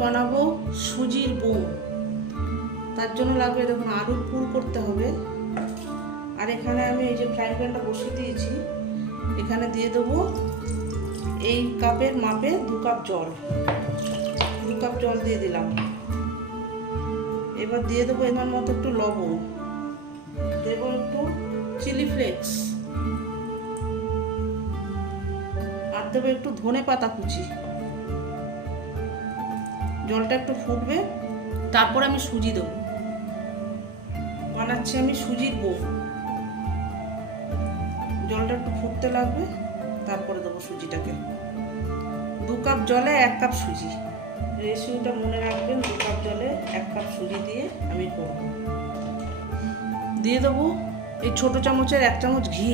বানাবো সুজির বোম। তার জন্য লাগবে দেখুন আলুর পুর করতে হবে। আর এখানে আমি এই যে ফ্রাইং প্যানটা বসিয়ে দিয়েছি, এখানে দিয়ে দেবো এই কাপের মাপে 2 কাপ জল। 2 কাপ জল দিয়ে দিলাম। এবার দিয়ে দেবো এর মতো একটু লবণ, দেবো একটু চিলি ফ্লেক্স, আর দেবো একটু ধনে পাতা কুচি। জলটা একটু ফুটবে, তারপর আমি সুজি দেবো। বানাচ্ছি আমি সুজির বোম। জলটা একটু ফুটতে লাগবে, তারপরে দেবো সুজিটাকে। 2 কাপ জলে 1 কাপ সুজি, রেশিওটা মনে রাখবেন। 2 কাপ জলে 1 কাপ সুজি দিয়ে আমি করব। দিয়ে দেবো এই ছোট চামচের 1 চামচ ঘি।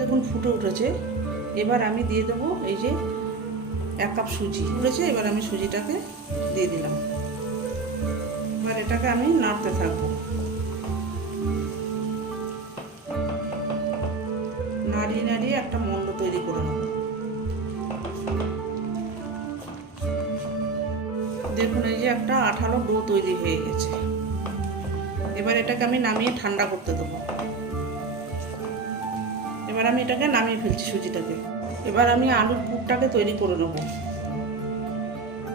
দেখুন ফুটে উঠেছে। এবার আমি দিয়ে দেবো এই যে 1 কাপ সুজি উঠেছে। এবার আমি সুজিটাকে দিয়ে দিলাম। এবার এটাকে আমি নাড়তে থাকবো, নাড়িয়ে নাড়িয়ে একটা মন্ড তৈরি করে নেব। দেখুন এই যে একটা আঠালো ডো তৈরি হয়ে গেছে। এবার এটাকে আমি নামিয়ে ঠান্ডা করতে দেবো। এবার আমি এটাকে নামিয়ে ফেলছি সুজিটাকে। এবার আমি আলুর পুরটাকে তৈরি করে নেব।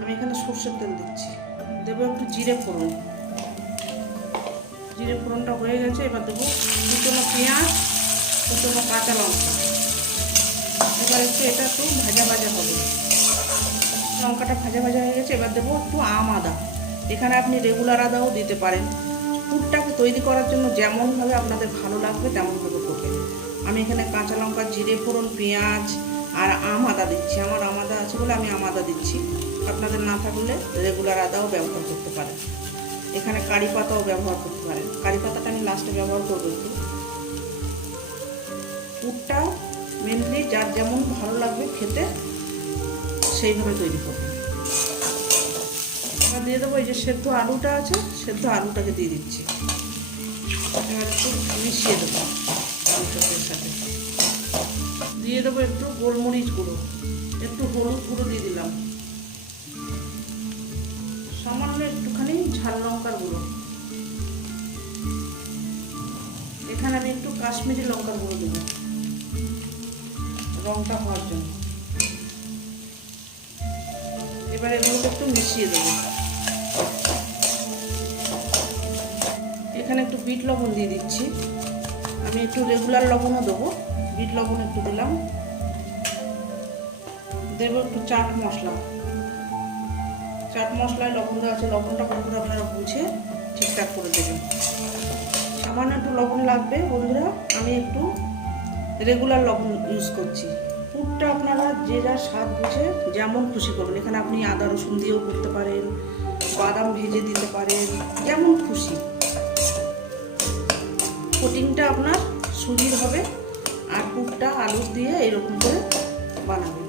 আমি এখানে সর্ষের তেল দিচ্ছি, দেবো একটু জিরে ফোড়ন। জিরে ফোড়নটা হয়ে গেছে। এবার দেবো কুচনো পেঁয়াজ, কুচনো কাঁচা লঙ্কা। এবার এটা একটু ভাজা ভাজা হবে। লঙ্কাটা ভাজা ভাজা হয়ে গেছে। এবার দেবো একটু আদা। এখানে আপনি রেগুলার আদাও দিতে পারেন। পুরটাকে তৈরি করার জন্য যেমনভাবে আপনাদের ভালো লাগবে তেমনভাবে করবেন। আমি এখানে কাঁচা লঙ্কা, জিরে ফোড়ন, পেঁয়াজ আর আদা দিচ্ছি। আমার আদা আছে বলে আমি আদা দিচ্ছি। আপনাদের না থাকলে রেগুলার আদাও ব্যবহার করতে পারেন। এখানে কারি পাতাও ব্যবহার করতে পারেন। কারি পাতাটা আমি লাস্টে ব্যবহার করবো একটু। পুরটা মেনলি যার যেমন ভালো লাগবে খেতে সেইভাবে তৈরি করবেন। এবার দিয়ে দেবো এই যে সেদ্ধ আলুটা আছে, সেদ্ধ আলুটাকে দিয়ে দিচ্ছি। এবার একটু মিশিয়ে দেবো আলুটার সাথে। দিয়ে দেবো একটু গোলমরিচ গুঁড়ো, একটু হলুদ গুঁড়ো দিয়ে দিলাম, সামান্য একটুখানি ঝাল লঙ্কার গুঁড়ো। এখানে আমি একটু কাশ্মীরি লঙ্কার গুঁড়ো দেবো রংটা হওয়ার জন্য। এবার এগুলোকে একটু মিশিয়ে দেবো। এখানে একটু বিট লবণ দিয়ে দিচ্ছি। আমি একটু রেগুলার লবণও দেবো, বিট লবণ একটু দিলাম। দেবো একটু চাট মশলা। চাট মশলায় লবণ দেওয়া আছে, লবণটা বন্ধুরা আপনারা বুঝে ঠিকঠাক করে দেবেন। সামান্য একটু লবণ লাগবে বন্ধুরা, আমি একটু রেগুলার লবণ ইউজ করছি। পুরটা আপনারা যে যার স্বাদ বুঝে যেমন খুশি করবেন। এখানে আপনি আদা রসুন দিয়েও করতে পারেন, বাদাম ভেজে দিতে পারেন, যেমন খুশি। কোটিংটা আপনার সুজির হবে আর পুরটা আলু দিয়ে এরকম করে বানাবেন।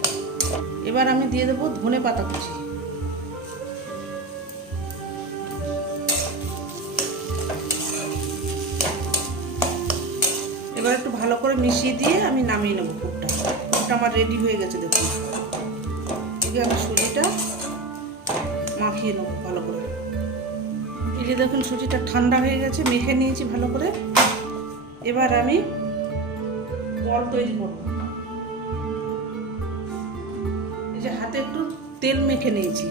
এবার আমি দিয়ে দেবো ধনে পাতা কুচি। এবার একটু ভালো করে মিশিয়ে দিয়ে আমি নামিয়ে নেবো। পুরটা আমার রেডি হয়ে গেছে। দেখুন এদিকে আমি সুজিটা মাখিয়ে নেবো ভালো করে। এই যে দেখুন সুজিটা ঠান্ডা হয়ে গেছে, মেখে নিয়েছি ভালো করে। এবার আমি বল তৈরি করব। এই যে হাতে একটু তেল মেখে নিয়েছি,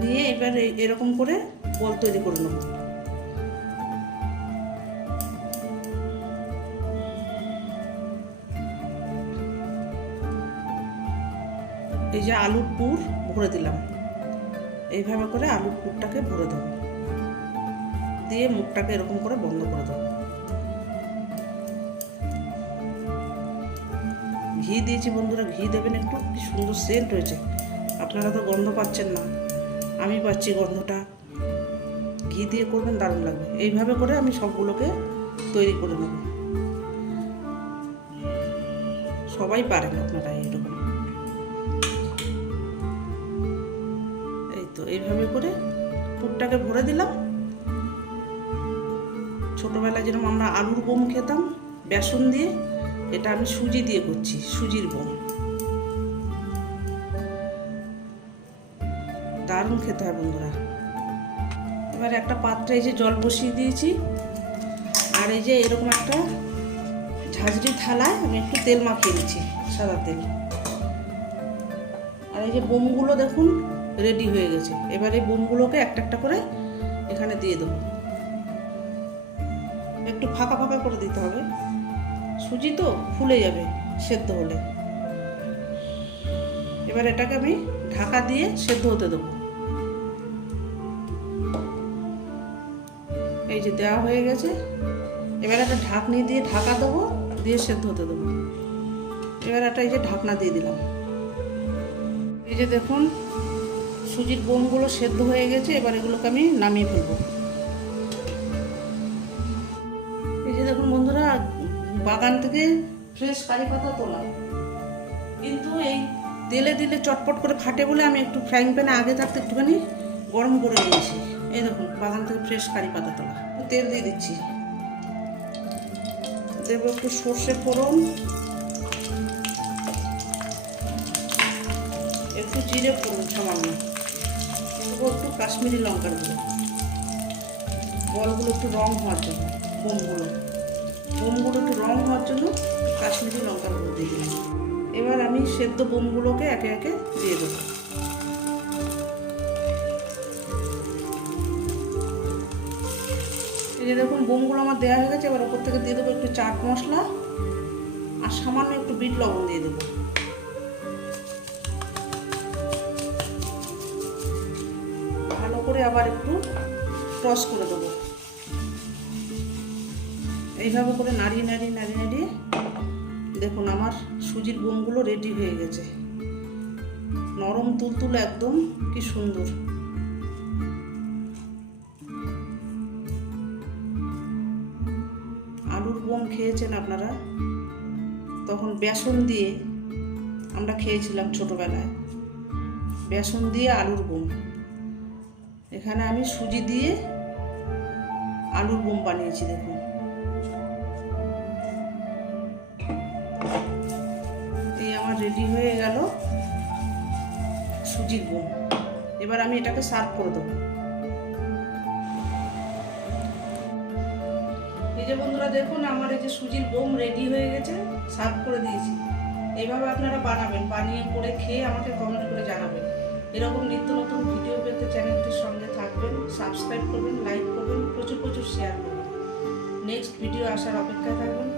নিয়ে এবার এরকম করে বল তৈরি করে নেব। এই যে আলুর পুর ভরে দিলাম। এইভাবে করে আলুর পুরটাকে ভরে দেবো, দিয়ে মুখটাকে এরকম করে বন্ধ করে দেবো। ঘি দিয়েছি বন্ধুরা, ঘি দেবেন একটু। কি সুন্দর সেন্ট হয়েছে। আপনারা তো গন্ধ পাচ্ছেন না, আমি পাচ্ছি গন্ধটা। ঘি দিয়ে করবেন, দারুণ লাগবে। এইভাবে করে আমি সবগুলোকে তৈরি করে নেব। সবাই পারেন আপনারা এইরকম। এই তো এইভাবে করে পুরটাকে ভরে দিলাম। ছোটবেলায় যেরকম আমরা আলুর বোম খেতাম বেসন দিয়ে, এটা আমি সুজি দিয়ে করছি, সুজির বোম। দারুণ খেতে হয় বন্ধুরা। এবার একটা পাত্রে এই যে জল বসিয়ে দিয়েছি, আর এই যে এরকম একটা ঝাঁঝরি থালায় আমি একটু তেল মাখিয়ে দিচ্ছি, সাদা তেল। আর এই যে বোমগুলো দেখুন রেডি হয়ে গেছে। এবার এই বোমগুলোকে একটা একটা করে এখানে দিয়ে দেবো। একটু ফাঁকা ফাঁকা করে দিতে হবে, সুজি তো ফুলে যাবে সেদ্ধ হলে। এবার এটাকে আমি ঢাকা দিয়ে সেদ্ধ হতে দেবো। এই যে দেওয়া হয়ে গেছে। এবার একটা ঢাকনি দিয়ে ঢাকা দেবো, দিয়ে সেদ্ধ হতে দেবো। এবার একটা এই যে ঢাকনা দিয়ে দিলাম। এই যে দেখুন সুজির বোমগুলো সেদ্ধ হয়ে গেছে। এবার এগুলোকে আমি নামিয়ে ফেলবো। এই যে দেখুন বন্ধুরা, বাগান থেকে ফ্রেশ কারি পাতা তোলা, কিন্তু এই তেলে দিলে চটপট করে ফাটে বলে আমি একটু ফ্রাইং প্যানে আগে থাকতে একটুখানি গরম করে নিয়েছি। এই দেখুন বাগান থেকে ফ্রেশ কারি পাতা তোলা। তেল দিয়ে দিচ্ছি, দেবো একটু সর্ষে ফোড়ন, একটু জিরে ফোড়ন সামান্য, দেবো একটু কাশ্মীরি লঙ্কার গুঁড়ো, বলগুলো একটু রং হওয়ার জন্য, বোমগুলো একটু রং হওয়ার জন্য কাশ্মীরি লঙ্কার গুঁড়ো দিয়ে দিলাম। এবার আমি সেদ্ধ বোমগুলোকে একে একে দিয়ে দেবো। এই যে দেখুন বোমগুলো আমার দেওয়া হয়ে গেছে। এবার ওপর থেকে দিয়ে দেবো একটু চাট মশলা আর সামান্য একটু বিট লবণ দিয়ে দেবো। ভালো করে আবার একটু টস করে দেবো। এইভাবে করে নাড়িয়ে নাড়িয়ে নাড়িয়ে নাড়িয়ে দেখুন আমার সুজির বোমগুলো রেডি হয়ে গেছে। নরম তুলতুলে একদম, কি সুন্দর। আলুর বোম খেয়েছেন আপনারা? তখন বেসন দিয়ে আমরা খেয়েছিলাম ছোটবেলায়, বেসন দিয়ে আলুর বোম। এখানে আমি সুজি দিয়ে আলুর বোম বানিয়েছি। দেখুন এই আমার রেডি হয়ে গেল সুজির বোম। এবার আমি এটাকে সার্ভ করে দেবো। এই যে বন্ধুরা দেখুন আমার এই যে সুজির বোম রেডি হয়ে গেছে, সার্ভ করে দিয়েছি। এইভাবে আপনারা বানাবেন, বানিয়ে করে খেয়ে আমাকে কমেন্ট করে জানাবেন। এরকম নিত্য নতুন ভিডিও পেতে চ্যানেলটির সঙ্গে থাকবেন, সাবস্ক্রাইব করবেন, লাইক করবেন, প্রচুর প্রচুর শেয়ার করবেন। নেক্সট ভিডিও আসার অপেক্ষায় থাকবেন।